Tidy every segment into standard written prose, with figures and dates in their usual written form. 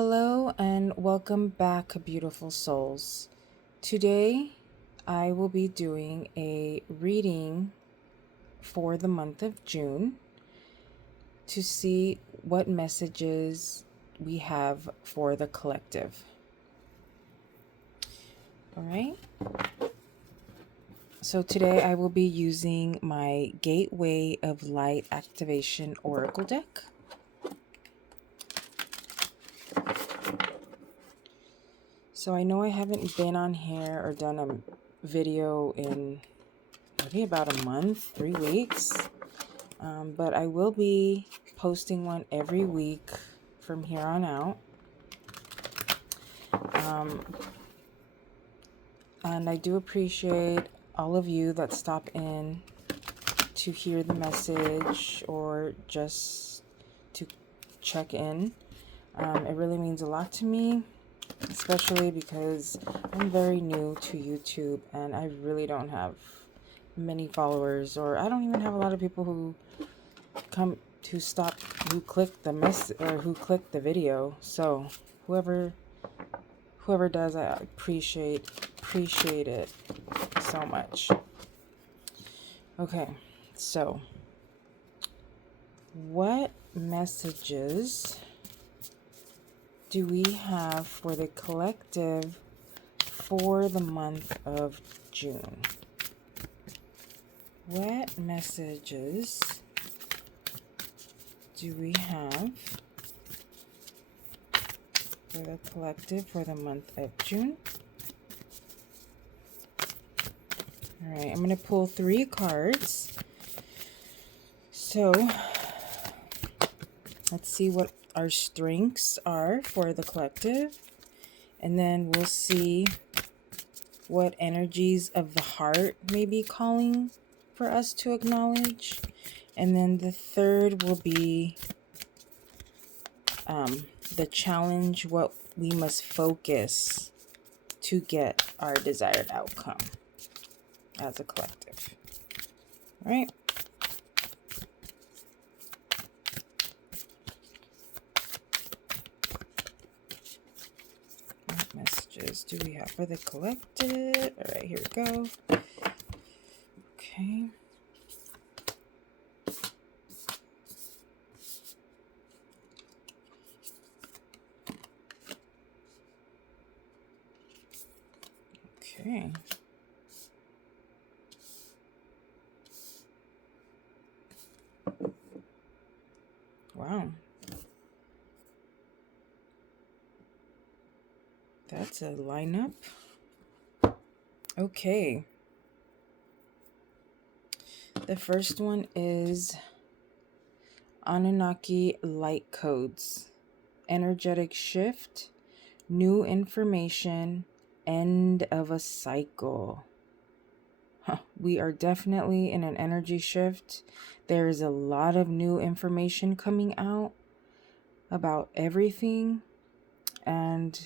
Hello and welcome back, beautiful souls. Today I will be doing a reading for the month of June to see what messages we have for the collective. All right. So today I will be using my Gateway of Light Activation Oracle deck. So I know I haven't been on here or done a video in maybe about a month, 3 weeks. But I will be posting one every week from here on out. And I do appreciate all of you that stop in to hear the message or just to check in. It really means a lot to me, especially because I'm very new to YouTube and I really don't have many followers, or I don't even have a lot of people who click the mess or who click the video. So whoever does, I appreciate it so much. Okay, so what messages do we have for the collective for the month of June? What messages do we have for the collective for the month of June? All right, I'm going to pull 3 cards. So let's see what our strengths are for the collective. And then we'll see what energies of the heart may be calling for us to acknowledge. And then the third will be the challenge, what we must focus to get our desired outcome as a collective. All right. What messages do we have for the collective? All right, here we go. Okay. Okay. Wow. That's a lineup. Okay. The first one is Annunaki Light Codes. Energetic shift, new information, end of a cycle. We are definitely in an energy shift. There is a lot of new information coming out about everything. And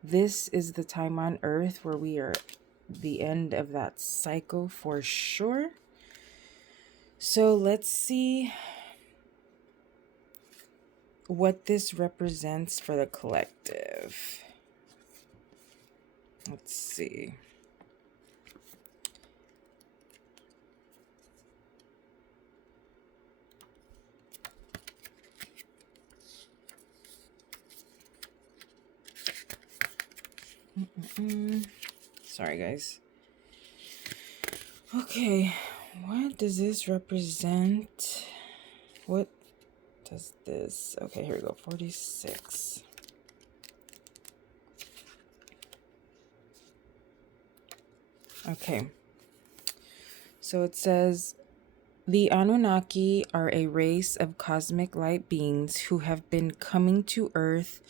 this is the time on Earth where we are at the end of that cycle for sure. So let's see what this represents for the collective. Let's see. Sorry, guys. Okay, what does this represent? What does this? Okay, here we go. 46. Okay. So it says, the Anunnaki are a race of cosmic light beings who have been coming to Earth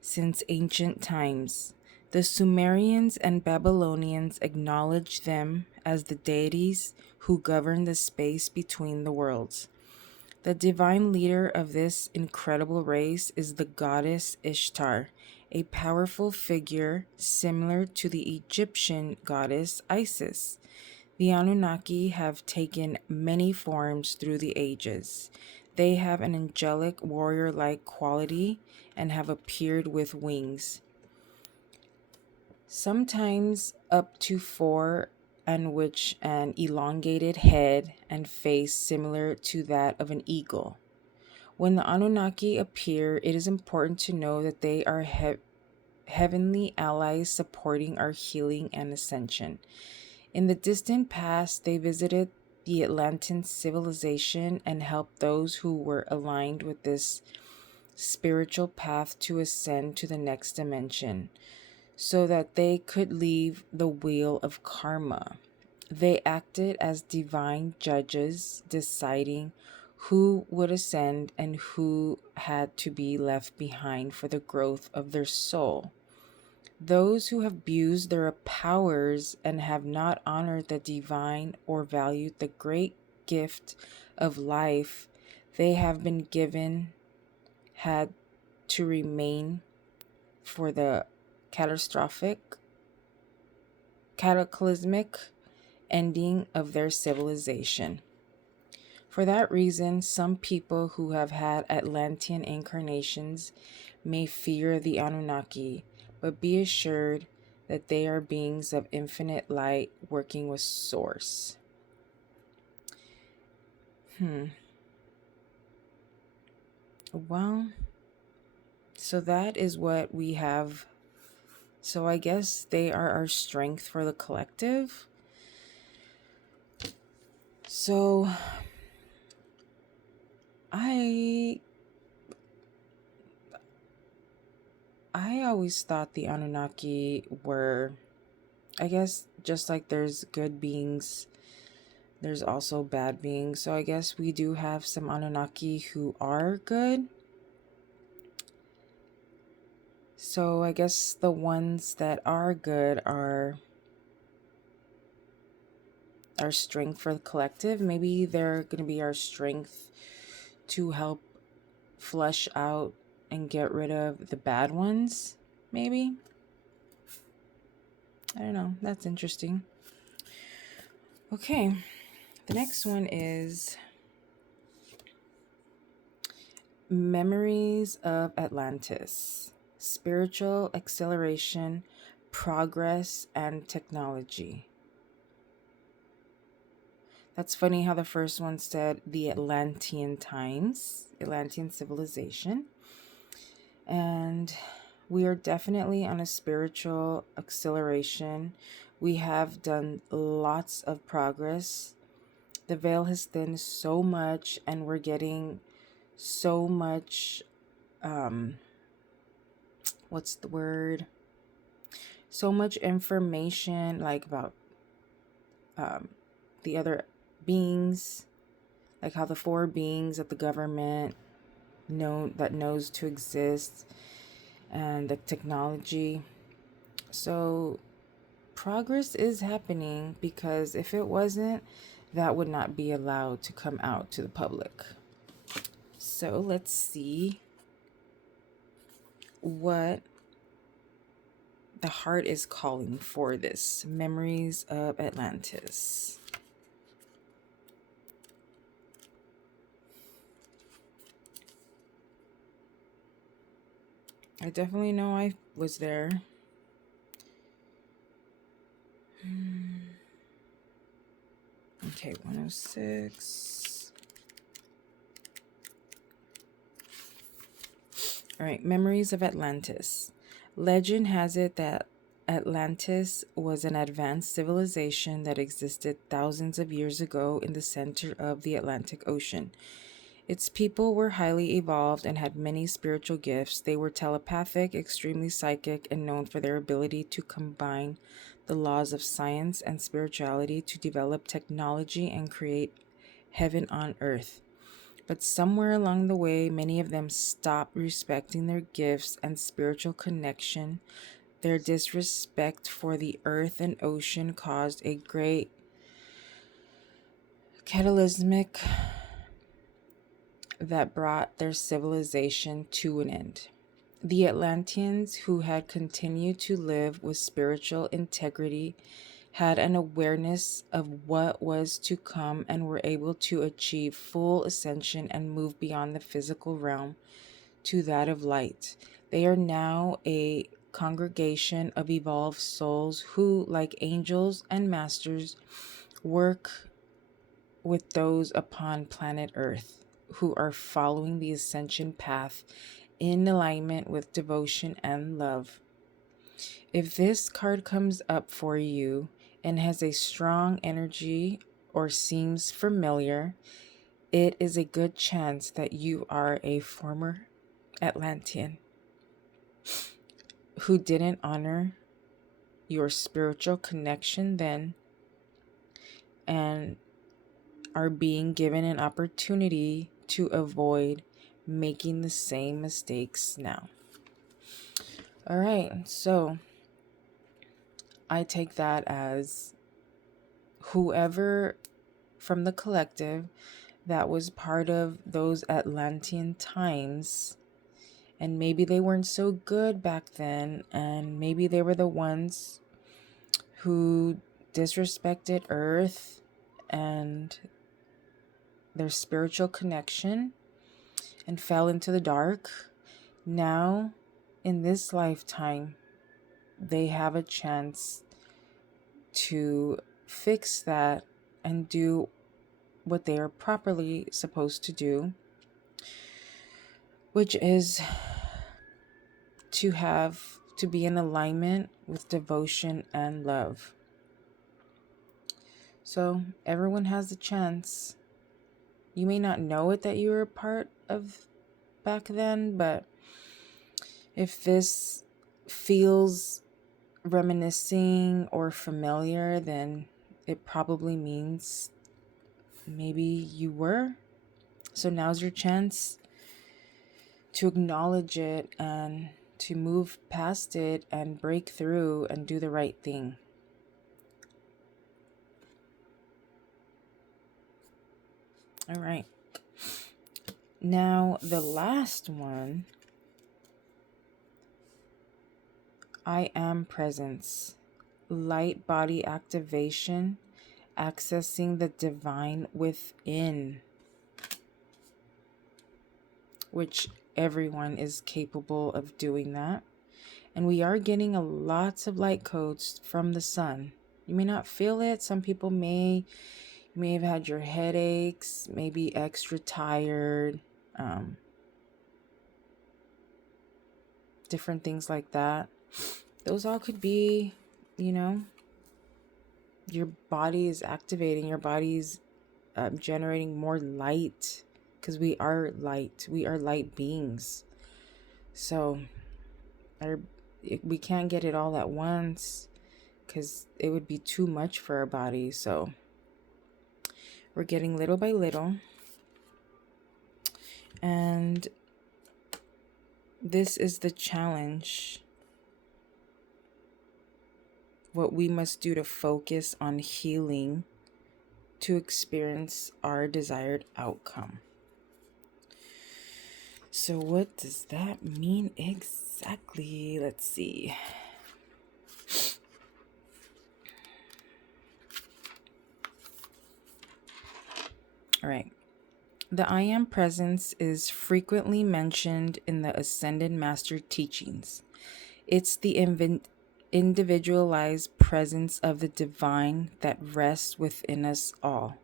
since ancient times. The Sumerians and Babylonians acknowledged them as the deities who govern the space between the worlds. The divine leader of this incredible race is the goddess Ishtar, a powerful figure similar to the Egyptian goddess Isis. The Anunnaki have taken many forms through the ages. They have an angelic warrior-like quality and have appeared with wings, sometimes up to four, and which an elongated head and face similar to that of an eagle. When the Anunnaki appear, it is important to know that they are heavenly allies supporting our healing and ascension. In the distant past, they visited the Atlantean civilization and helped those who were aligned with this spiritual path to ascend to the next dimension so that they could leave the wheel of karma. They acted as divine judges, deciding who would ascend and who had to be left behind for the growth of their soul. Those who have abused their powers and have not honored the divine or valued the great gift of life they have been given had to remain for the cataclysmic ending of their civilization. For that reason, some people who have had Atlantean incarnations may fear the Anunnaki, but be assured that they are beings of infinite light working with Source. Well, so that is what we have. So I guess they are our strength for the collective. So I always thought the Anunnaki were, I guess, just like there's good beings, there's also bad beings. So I guess we do have some Anunnaki who are good. So I guess the ones that are good are our strength for the collective. Maybe they're going to be our strength to help flush out and get rid of the bad ones, maybe. I don't know. That's interesting. Okay. The next one is Memories of Atlantis. Spiritual acceleration, progress, and technology. That's funny how the first one said the Atlantean times, Atlantean civilization. And we are definitely on a spiritual acceleration. We have done lots of progress. The veil has thinned so much, and we're getting so much, what's the word? So much information, like about the other beings, like how the four beings that the government knows to exist, and the technology. So progress is happening, because if it wasn't, that would not be allowed to come out to the public. So let's see what the heart is calling for this Memories of Atlantis. I definitely know I was there. Okay, 106. All right, Memories of Atlantis. Legend has it that Atlantis was an advanced civilization that existed thousands of years ago in the center of the Atlantic Ocean. Its people were highly evolved and had many spiritual gifts. They were telepathic, extremely psychic, and known for their ability to combine the laws of science and spirituality to develop technology and create heaven on earth. But somewhere along the way, many of them stopped respecting their gifts and spiritual connection. Their disrespect for the earth and ocean caused a great cataclysmic that brought their civilization to an end. The Atlanteans, who had continued to live with spiritual integrity, had an awareness of what was to come, and were able to achieve full ascension and move beyond the physical realm to that of light. They are now a congregation of evolved souls who, like angels and masters, work with those upon planet Earth who are following the ascension path in alignment with devotion and love. If this card comes up for you and has a strong energy or seems familiar, it is a good chance that you are a former Atlantean who didn't honor your spiritual connection then and are being given an opportunity to avoid making the same mistakes now. All right, so I take that as whoever from the collective that was part of those Atlantean times, and maybe they weren't so good back then, and maybe they were the ones who disrespected Earth and their spiritual connection and fell into the dark. Now, in this lifetime, they have a chance to fix that and do what they are properly supposed to do, which is to be in alignment with devotion and love. So everyone has a chance. You may not know it that you were a part of back then, but if this feels reminiscing or familiar, then it probably means maybe you were. So now's your chance to acknowledge it and to move past it and break through and do the right thing. All right. Now, the last one, I am presence, light body activation, accessing the divine within, which everyone is capable of doing that. And we are getting a lots of light codes from the sun. You may not feel it. Some people may. You may have had your headaches, maybe extra tired, different things like that. Those all could be, your body is activating, your body's generating more light, because we are light beings. So we can't get it all at once because it would be too much for our body. So we're getting little by little. And this is the challenge. What we must do to focus on healing to experience our desired outcome. So what does that mean exactly? Let's see. All right. The I Am Presence is frequently mentioned in the Ascended Master teachings. It's the individualized presence of the divine that rests within us all.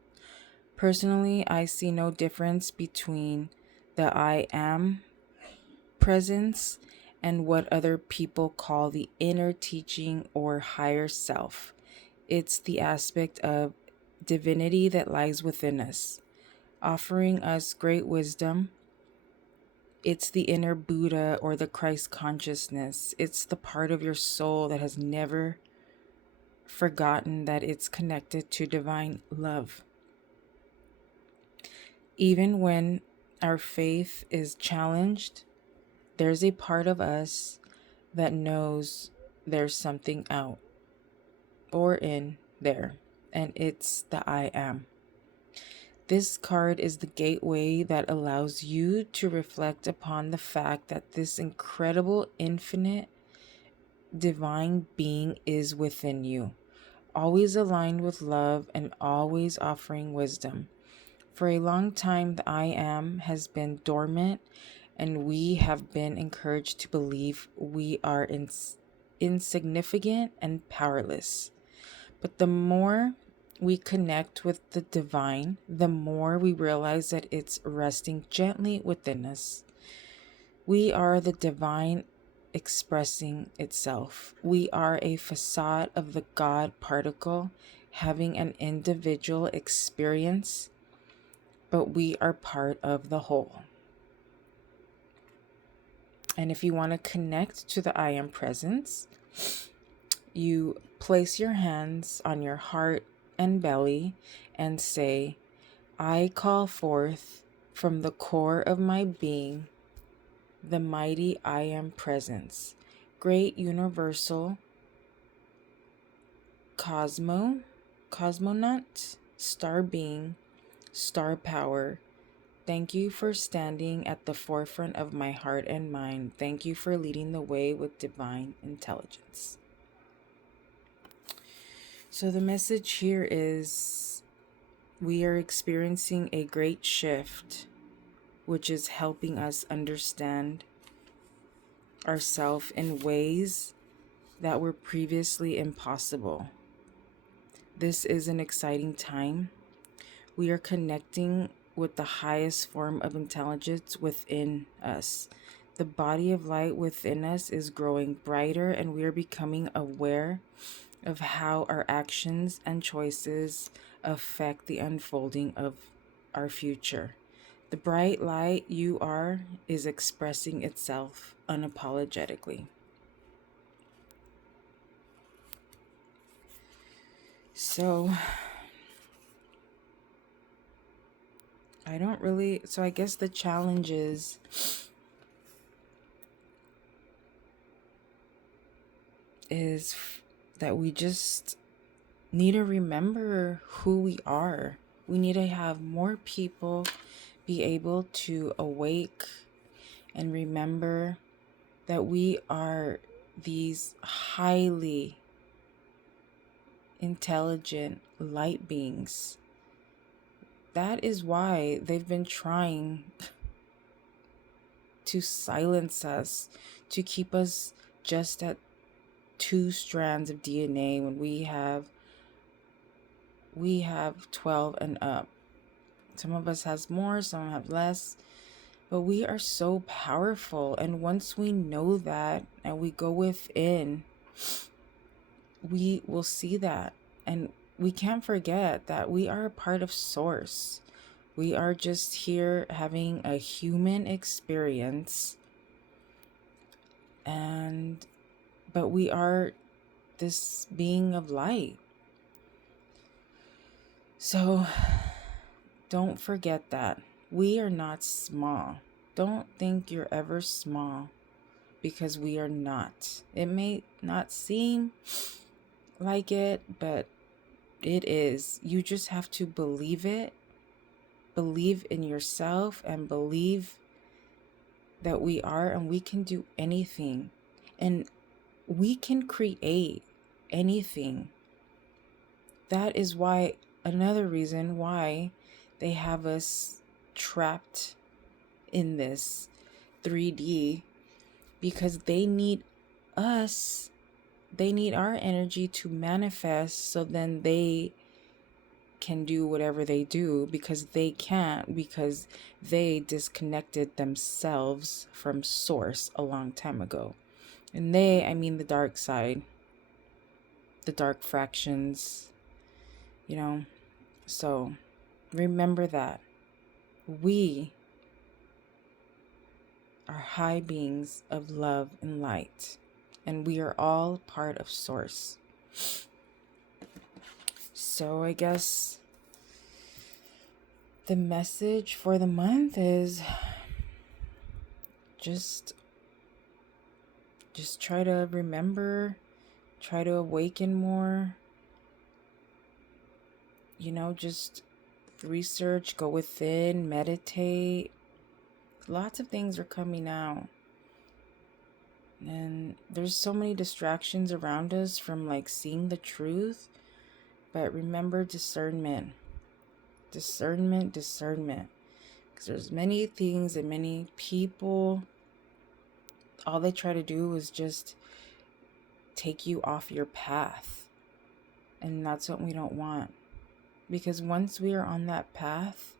Personally, I see no difference between the I Am Presence and what other people call the inner teaching or higher self. It's the aspect of divinity that lies within us, offering us great wisdom. It's the inner Buddha or the Christ consciousness. It's the part of your soul that has never forgotten that it's connected to divine love. Even when our faith is challenged, there's a part of us that knows there's something out or in there, and it's the I Am. This card is the gateway that allows you to reflect upon the fact that this incredible, infinite, divine being is within you, always aligned with love and always offering wisdom. For a long time, the I am has been dormant, and we have been encouraged to believe we are insignificant and powerless. But the more we connect with the divine, the more we realize that it's resting gently within us. We are the divine expressing itself. We are a facade of the God particle having an individual experience, but we are part of the whole. And if you want to connect to the I am presence, you place your hands on your heart and belly and say, I call forth from the core of my being the mighty I am presence, great universal cosmonaut, star being, star power. Thank you for standing at the forefront of my heart and mind. Thank you for leading the way with divine intelligence. So the message here is we are experiencing a great shift, which is helping us understand ourselves in ways that were previously impossible. This is an exciting time. We are connecting with the highest form of intelligence within us. The body of light within us is growing brighter, and we are becoming aware of how our actions and choices affect the unfolding of our future. The bright light you are is expressing itself unapologetically. So, I guess the challenge is that we just need to remember who we are. We need to have more people be able to awake and remember that we are these highly intelligent light beings. That is why they've been trying to silence us, to keep us just at 2 strands of DNA when we have 12 and up. Some of us has more, some have less, but we are so powerful. And once we know that and we go within, we will see that. And we can't forget that we are a part of Source. We are just here having a human experience, but we are this being of light. So don't forget that we are not small. Don't think you're ever small, because we are not. It may not seem like it, but it is. You just have to believe it. Believe in yourself and believe that we are, and we can do anything. And we can create anything. That is why, another reason why they have us trapped in this 3D, because they need us, they need our energy to manifest, so then they can do whatever they do, because they can't, because they disconnected themselves from Source a long time ago. And they, I mean the dark side, the dark fractions, so remember that we are high beings of love and light, and we are all part of Source. So I guess the message for the month is just try to remember, try to awaken more, just research, go within, meditate. Lots of things are coming out. And there's so many distractions around us from seeing the truth. But remember discernment. Discernment. Because there's many things and many people, all they try to do is just take you off your path. And that's what we don't want. Because once we are on that path,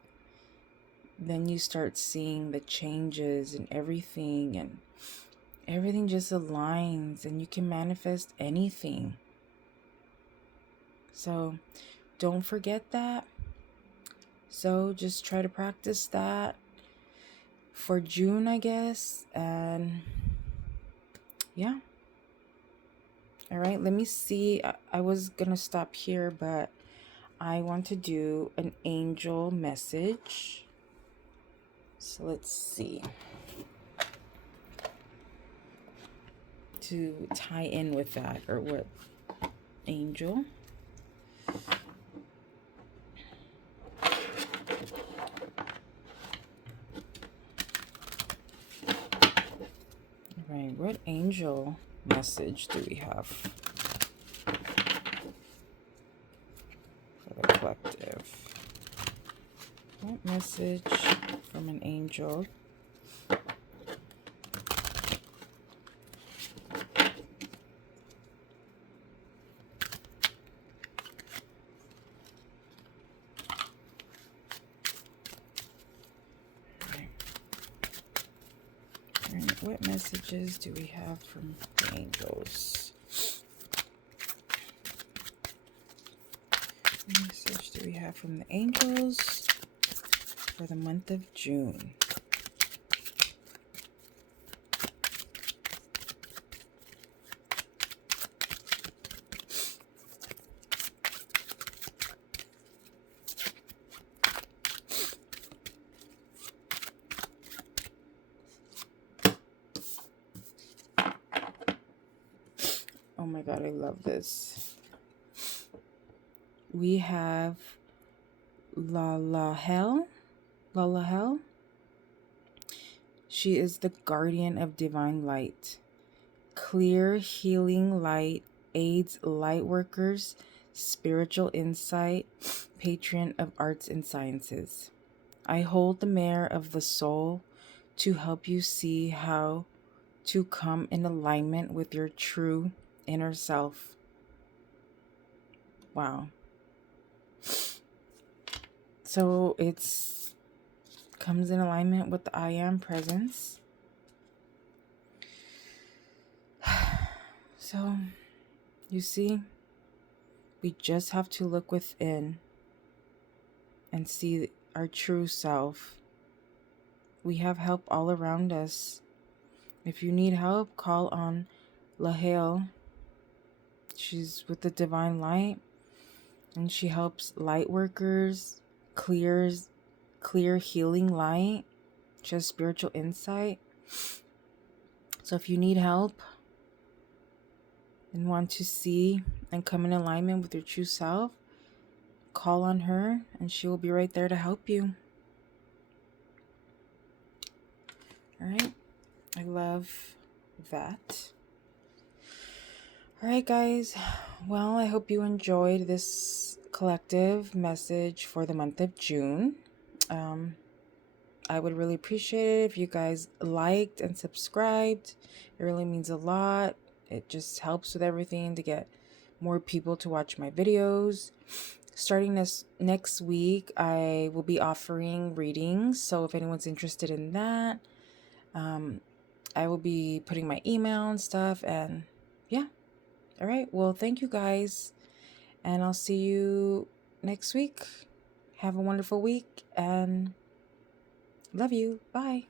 then you start seeing the changes and everything just aligns, and you can manifest anything. So don't forget that. So just try to practice that for June, I guess. And yeah. All right, let me see. I was gonna stop here, but I want to do an angel message. So let's see. To tie in with that, or what angel. Right, what angel message do we have for the collective? What message from an angel? What messages do we have from the angels? What message do we have from the angels for the month of June? Oh my God, I love this. We have Lalahel. She is the guardian of divine light. Clear, healing light aids light workers, spiritual insight, patron of arts and sciences. I hold the mare of the soul to help you see how to come in alignment with your true inner self. Wow. So it's comes in alignment with the I am presence. So you see, we just have to look within and see our true self. We have help all around us. If you need help, call on Lahale. She's with the divine light, and she helps light workers, clear healing light. She has spiritual insight. So if you need help and want to see and come in alignment with your true self, call on her and she will be right there to help you. All right. I love that. All right, guys. Well, I hope you enjoyed this collective message for the month of June. I would really appreciate it if you guys liked and subscribed. It really means a lot. It just helps with everything to get more people to watch my videos. Starting this next week, I will be offering readings. So if anyone's interested in that, I will be putting my email and stuff. And yeah. All right. Well, thank you guys. And I'll see you next week. Have a wonderful week and love you. Bye.